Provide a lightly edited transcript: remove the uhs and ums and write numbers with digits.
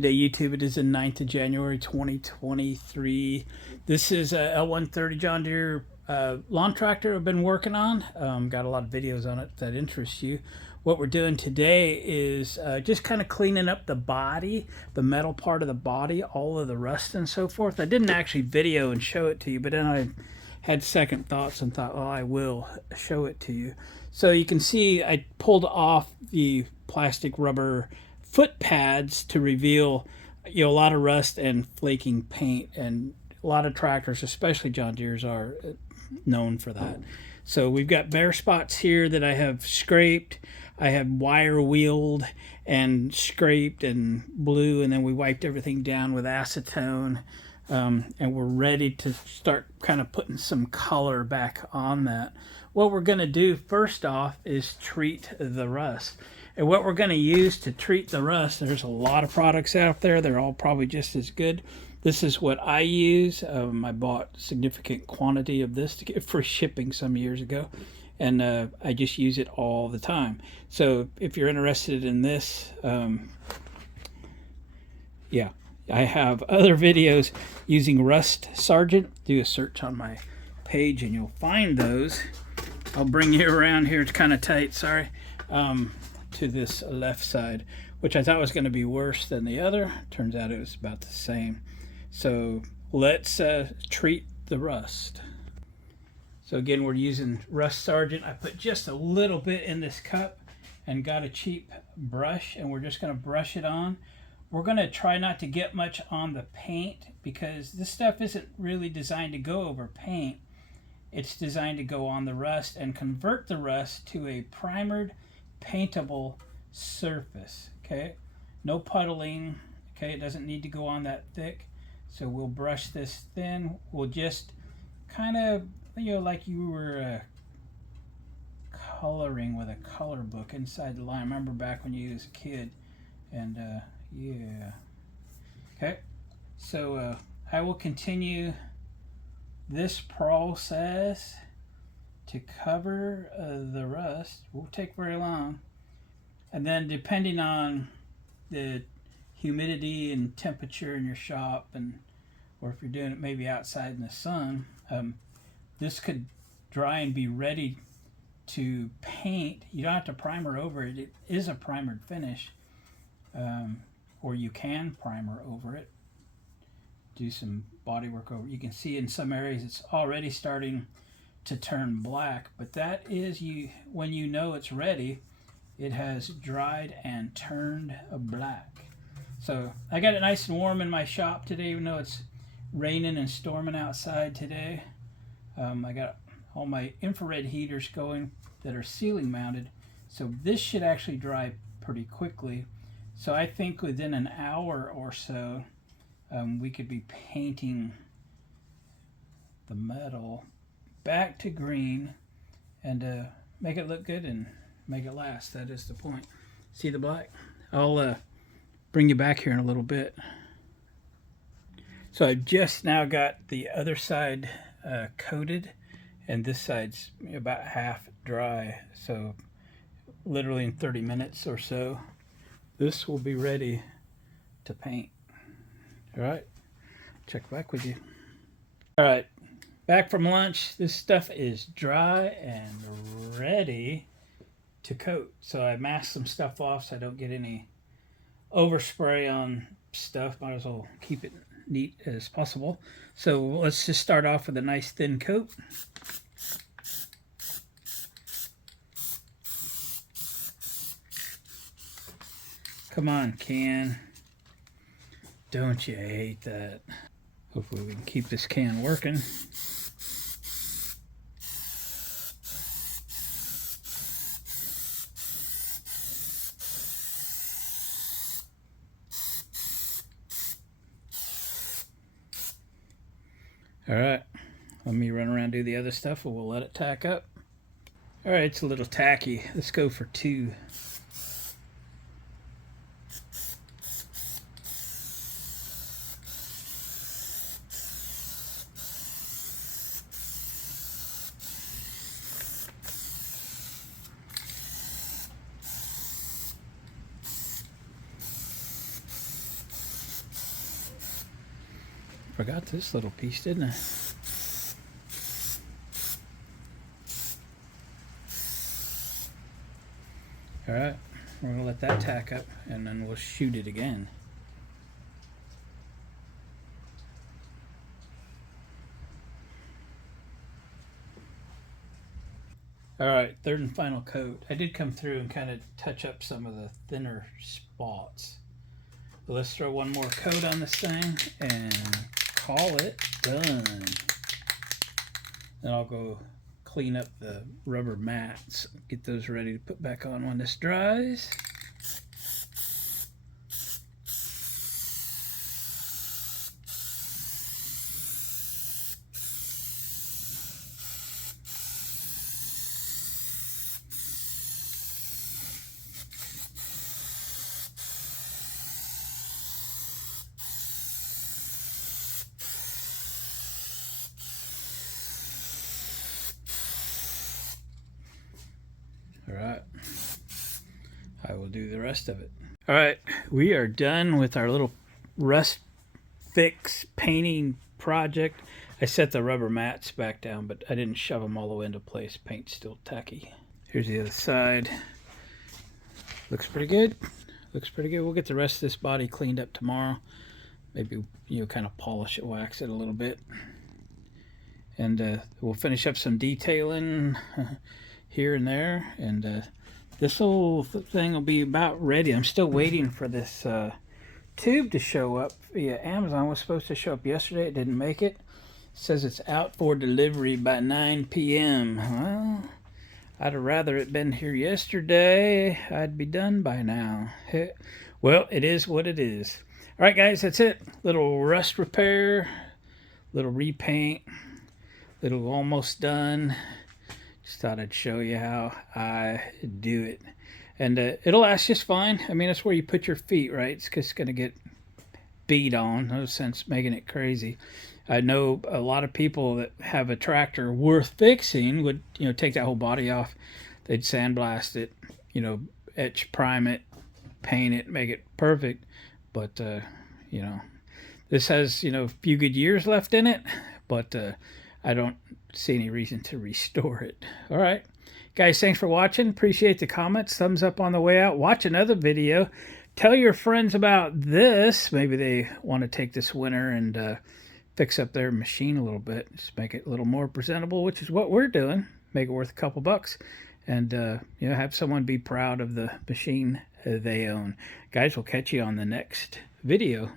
Today, YouTube, it is the 9th of January 2023. This is a L130 John Deere lawn tractor I've been working on. Got a lot of videos on it that interest you. What we're doing today is just kind of cleaning up the body, the metal part of the body, all of the rust and so forth. I didn't actually video and show it to you, but then I had second thoughts and thought, well, I will show it to you. So you can see I pulled off the plastic rubber foot pads to reveal, a lot of rust and flaking paint, and a lot of tractors, especially John Deere's, are known for that. So we've got bare spots here that I have scraped. I have wire wheeled and scraped and blue, and then we wiped everything down with acetone, and we're ready to start kind of putting some color back on that. What we're going to do first off is treat the rust. And what we're going to use to treat the rust, there's a lot of products out there. They're all probably just as good. This is what I use. I bought a significant quantity of this to get free shipping some years ago. And I just use it all the time. So if you're interested in this, yeah, I have other videos using Rust Sergeant. Do a search on my page and you'll find those. I'll bring you around here. It's kind of tight, sorry. To this left side, which I thought was going to be worse than the other. Turns out it was about the same. So let's treat the rust. So again, we're using Rust Sergeant. I put just a little bit in this cup and got a cheap brush, and we're just going to brush it on. We're going to try not to get much on the paint because this stuff isn't really designed to go over paint. It's designed to go on the rust and convert the rust to a primered paintable surface. Okay, no puddling. Okay, it doesn't need to go on that thick, so we'll brush this thin. We'll just kind of, like you were coloring with a color book inside the line. I remember back when you was a kid, and yeah. Okay, so I will continue this process to cover the rust. Won't take very long, and then depending on the humidity and temperature in your shop, and or if you're doing it maybe outside in the sun, this could dry and be ready to paint. You don't have to primer over it. It is a primered finish, or you can primer over it, do some body work over it. You can see in some areas it's already starting to turn black, but that is when you know it's ready. It has dried and turned black. So I got it nice and warm in my shop today, even though it's raining and storming outside today. I got all my infrared heaters going that are ceiling mounted, so this should actually dry pretty quickly. So I think within an hour or so we could be painting the metal back to green and make it look good and make it last. That is the point. See the black? I'll bring you back here in a little bit. So I've just now got the other side coated, and this side's about half dry. So literally in 30 minutes or so, this will be ready to paint. All right, check back with you. All right, back from lunch. This stuff is dry and ready to coat. So I masked some stuff off so I don't get any overspray on stuff. Might as well keep it neat as possible. So let's just start off with a nice thin coat. Come on, can. Don't you hate that? Hopefully we can keep this can working. All right, let me run around and do the other stuff, and we'll let it tack up. All right, it's a little tacky. Let's go for 2. Forgot this little piece, didn't I? Alright, we're going to let that tack up and then we'll shoot it again. Alright, third and final coat. I did come through and kind of touch up some of the thinner spots. But let's throw one more coat on this thing and call it done. Then I'll go clean up the rubber mats, get those ready to put back on when this dries. Alright, I will do the rest of it. Alright, we are done with our little rust fix painting project. I set the rubber mats back down, but I didn't shove them all the way into place. Paint's still tacky. Here's the other side. Looks pretty good. Looks pretty good. We'll get the rest of this body cleaned up tomorrow. Maybe, you know, kind of polish it, wax it a little bit. And we'll finish up some detailing here and there, and this whole thing will be about ready. I'm still waiting for this tube to show up via Amazon. It was supposed to show up yesterday. It didn't make it. It says it's out for delivery by 9 p.m. Well, I'd have rather it been here yesterday. I'd be done by now. Well, it is what it is. All right, guys, that's it. Little rust repair, little repaint, little almost done. Just thought I'd show you how I do it. And it'll last just fine. I mean, that's where you put your feet, right? It's just going to get beat on. No sense making it crazy. I know a lot of people that have a tractor worth fixing would, you know, take that whole body off. They'd sandblast it, you know, etch, prime it, paint it, make it perfect. But, you know, this has, you know, a few good years left in it. But I don't see any reason to restore it. All right, guys, thanks for watching. Appreciate the comments. Thumbs up on the way out. Watch another video. Tell your friends about this. Maybe they want to take this winter and fix up their machine a little bit. Just make it a little more presentable, which is what we're doing. Make it worth a couple bucks. And, you know, have someone be proud of the machine they own. Guys, we'll catch you on the next video.